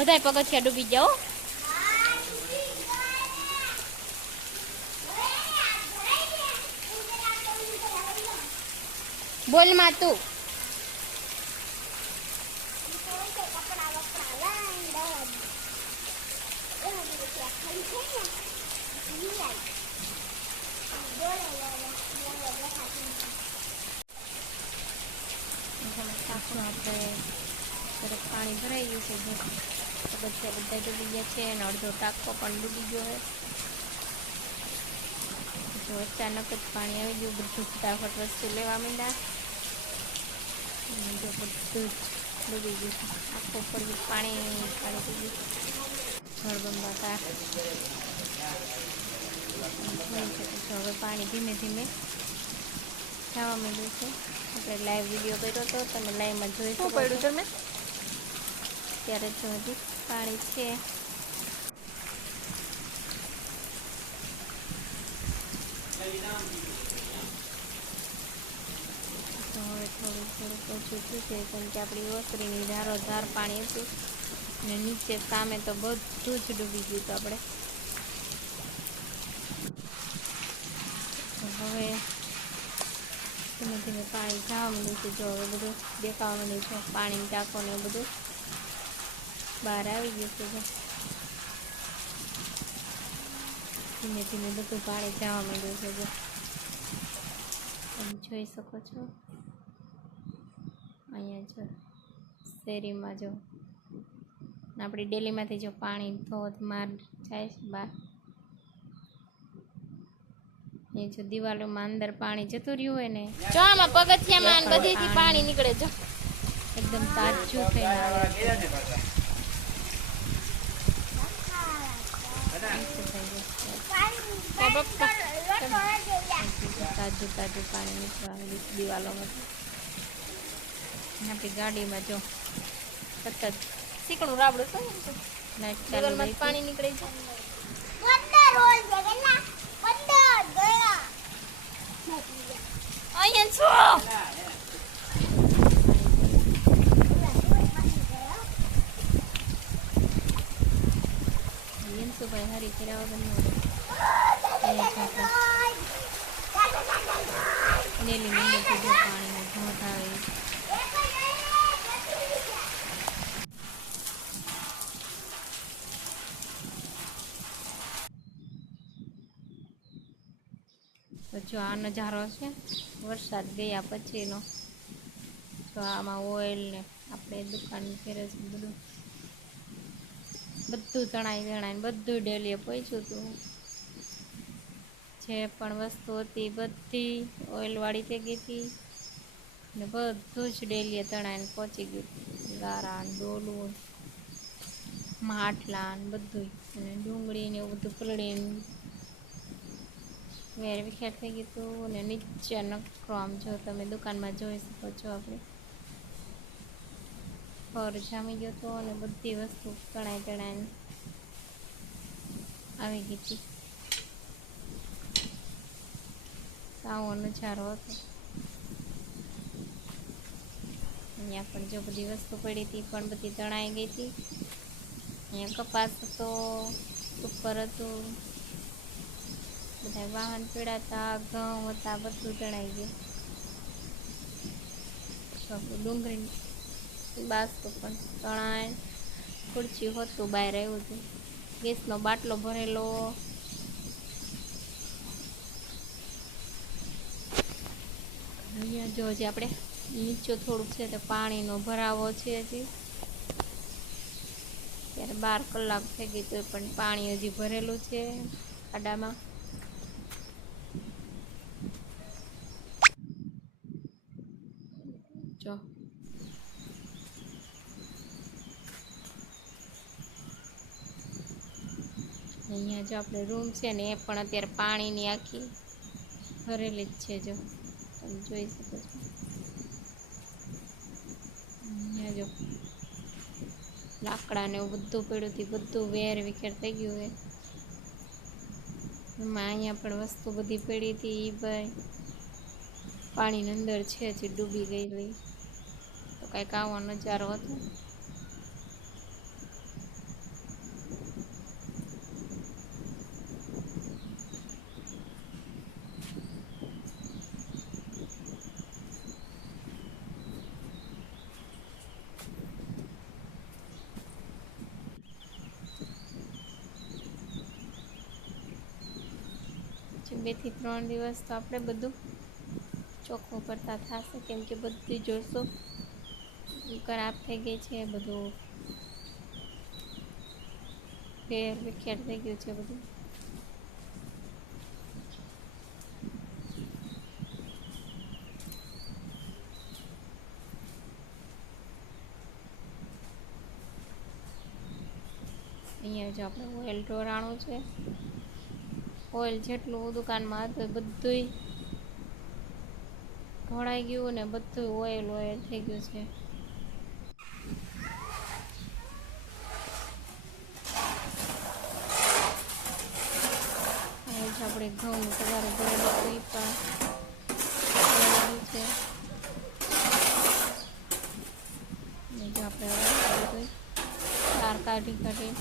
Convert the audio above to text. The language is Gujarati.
બધાય પગથિયા ડૂબી જાઓ બોલમાં તું આપણે તરફ પાણી ભરાઈ ગયું છે પગથિયા બધા ડૂબી ગયા છે અને અડધો ટાંકો પણ ડૂબી ગયો છે જો અચાનક જ પાણી આવી ગયું બધું ફટાફટ વસ્તુ લેવા માંડ્યા જો બધું જ ડૂબી ગયું આખું પડવું પાણી પાણી થઈ ગયું જળબંબાકાર હવે પાણી ધીમે ધીમે થવા માંડ્યું છે આપણે લાઈવ વીડિયો કર્યો હતો તમે લાઈવમાં જોઈ શકો પડ્યું તમે ત્યારે જો પાણી છે. હવે થોડું થોડુંક ઓછું થયું છે, કેમ કે આપણી ઓસરીની ધારો ધાર પાણી હતું અને નીચે સામે તો બધું જ ડૂબી ગયું હતું આપણે. હવે ધીમે ધીમે પાણી જવા માંડ્યું છે. જો હવે બધું દેખાવા માંડ્યું છે, પાણી ટાંકો ને બધું. બહાર આવી ગયું છે ધીમે ધીમે બધું પાણી જવા માંડ્યું છે જો તમે જોઈ શકો છો. અહીંયા જો શેરીમાં જો. આપણી ડેલીમાંથી જો પાણી ધોધમાર જાય છે બહાર. એ જો દિવાલોમાં અંદર પાણી જતું રહ્યું હોય ને. જો આમાં પગથિયામાં બધેથી પાણી નીકળે જો. એકદમ તાજું થઈને આવે છે. એ પપ્પા, તાજું પાણી નીકળવા દિવાલોમાંથી ગાડીમાં જો સતત સીકણું રાબડું શું પાણી નીકળે છે અહીંયા છો યંશુભાઈ હરી કર્યા વગર નો નેલી મંદિરથી જો પાણીનો ધોધ આવે. જો આ નજારો છે, વરસાદ ગયા પછીનો. જો આમાં ઓઇલ ને આપણે દુકાન ફેરે છે બધું. બધું તણાઈ તણાઈને બધું ડેલીએ પહોંચ્યું હતું જે પણ વસ્તુ હતી બધી ઓઇલવાળી થઈ ગઈ હતી. ને બધું જ ડેલીએ તણાઈને પહોંચી ગયું. ગારા ડોલું માટલા ને બધું અને ડુંગળી ને એવું બધું પલળીને વેર વિખેર થઈ ગયું હતું અને નીચે નકરો આમ જો તમે દુકાનમાં જોઈ શકો છો આપણે ફર જામી ગયો હતો અને બધી વસ્તુ તણાઈ તણાઈને આવી ગઈ હતી. આવો નજારો હતો. અહીંયા પણ જો બધી વસ્તુ પડી હતી, પણ બધી તણાઈ ગઈ હતી. અહીંયા કપાસ હતો ઉપર હતું. બધા વાહન પીડાતા, ઘઉં હતા, બધું તણાઈ ગયું. ડુંગળી બાસ્તો પણ તણાય. ખુરચી હોતું બહાર આવ્યું હતું ગેસનો બાટલો ભરેલો. અહીંયા જો હજી આપણે નીચો થોડુંક છે તો પાણીનો ભરાવો છે હજી. ત્યારે બાર કલાક થઈ ગઈ તો પણ પાણી હજી ભરેલું છે ખાડામાં જો અહીંયા જો આપણે રૂમ છે ને, એ પણ અત્યારે પાણીની આખી ભરેલી જ છે જો. તમે જોઈ શકો છો. અહીંયા જો લાકડા ને એવું બધું પડ્યું હતું બધું વેર વિખેર થઈ ગયું હોય એમાં અહીંયા પણ વસ્તુ બધી પડી હતી એ ભાઈ પાણીની અંદર છે હજી ડૂબી ગયેલી. તો કાંઈક આવો નજારો હતો. પછી બેથી ત્રણ દિવસ તો આપણે બધું ચોખ્ખું કરતા થશે. કેમ કે બધી જોશો, ખરાબ થઈ ગઈ છે, બધું ફેર વિખેર થઈ ગયું છે બધું. અહીંયા જો આપણે ઓઇલ ઢોરાણું છે. ઓઇલ જેટલું દુકાનમાં હતું બધુંય ઢોળાઈ ગયું ને બધું ઓઇલ ઓઇલ થઈ ગયું છે. આપણે ઘઉં સવારે ભરેલું પણ છે. આપણે હવે કાઢી કાઢી